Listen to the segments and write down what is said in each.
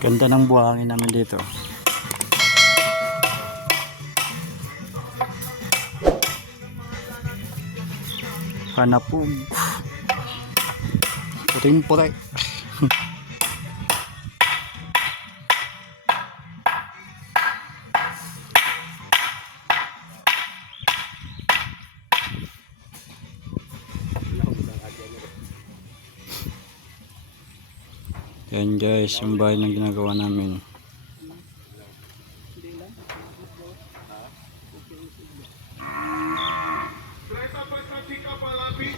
Ganda ng buhangin namin dito. Hanapog. Puting-puti. Yan guys, yung bahay na ginagawa namin.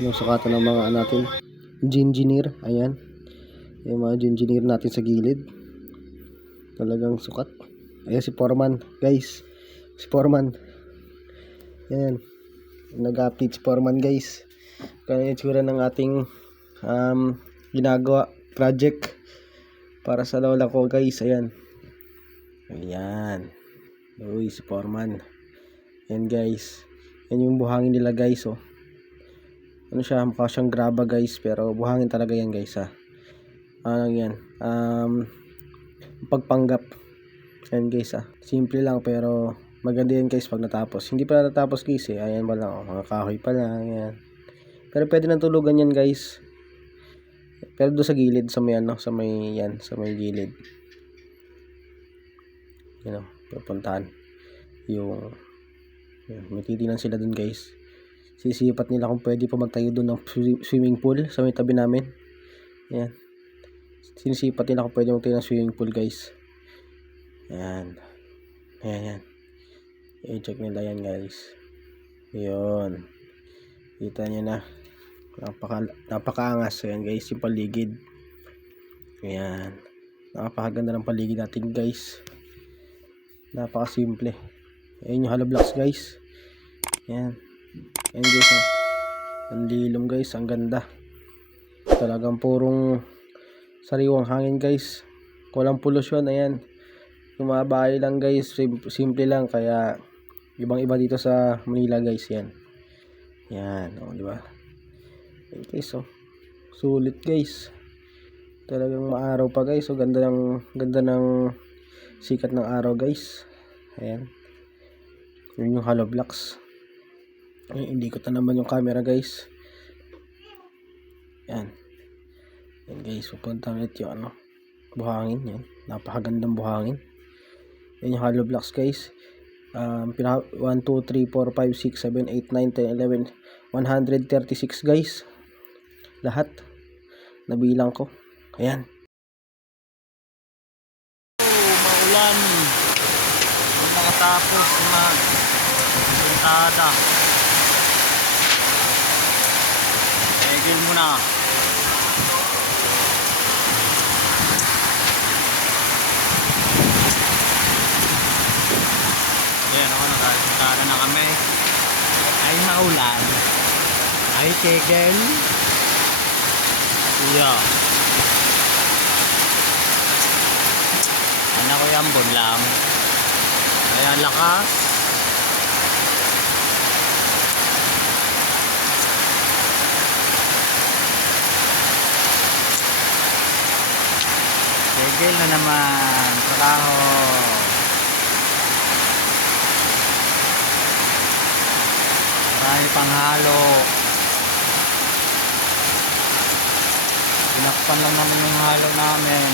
Yung sukatan ng mga natin engineer, ayan yung mga engineer natin sa gilid, talagang sukat. Ayan si Foreman guys, si Foreman, ayan nag-update si Foreman guys kaya yung tsura ng ating ginagawa project para sa lola ko guys. Ayan, ayan, uy si Foreman, ayan guys, yan yung buhangin nila guys. Oh, ano siya, mukha siyang graba guys, pero buhangin talaga yan guys ha. Ano yan, pagpanggap yan guys ha. Simple lang pero maganda yan guys pag natapos. Hindi pa natapos guys eh, ayan pa lang, oh, mga kahoy pa lang yan. Pero pwede nang tulugan yan guys, pero doon sa gilid, sa may ano, sa may yan, sa may gilid, you know, pupuntahan yung yan, may titinan sila dun guys. Sisipat nila kung pwede pa magtayo doon ng swimming pool sa may tabi namin. Ayan, sinisipat nila kung pwede magtayo ng swimming pool guys. Ayan, ayan, ayan, i-check nila yan guys. Yun, kita nyo na, napakaangas. Ayan guys, yung paligid. Ayan, napakaganda ng paligid natin guys, napakasimple. Ayan yung hollow blocks guys. Ayan, ayan guys, ang lilom guys, ang ganda, talagang purong sariwang hangin guys, walang polusyon. Ayan, yung mga bahay lang guys, simple lang, kaya ibang iba dito sa Manila guys. Yan, yan, o diba, ayan guys, oh, sulit guys, talagang maaraw pa guys. So ganda ng sikat ng araw guys. Ayan, yun yung hollow blocks. Ay, hindi ko ta naman yung camera guys. Yan, yan guys, pupunta ulit yung ano, buhangin. Yan, napakagandang buhangin. Yan yung hollow blocks guys. 1, 2, 3, 4, 5, 6, 7, 8, 9, 10, 11, 136 guys, lahat nabilang ko. Ayan, Maulan. Makatapos mag-puntada. Tigil muna. Ayan ako, nagpuntada na kami. Ay maulan. Ay tigil. Kuya. Anak ko yan, lang. Kaya lakas. Tigil na naman. Trabaho. Marami pang halo. Pinakpan lang naman yung halo namin.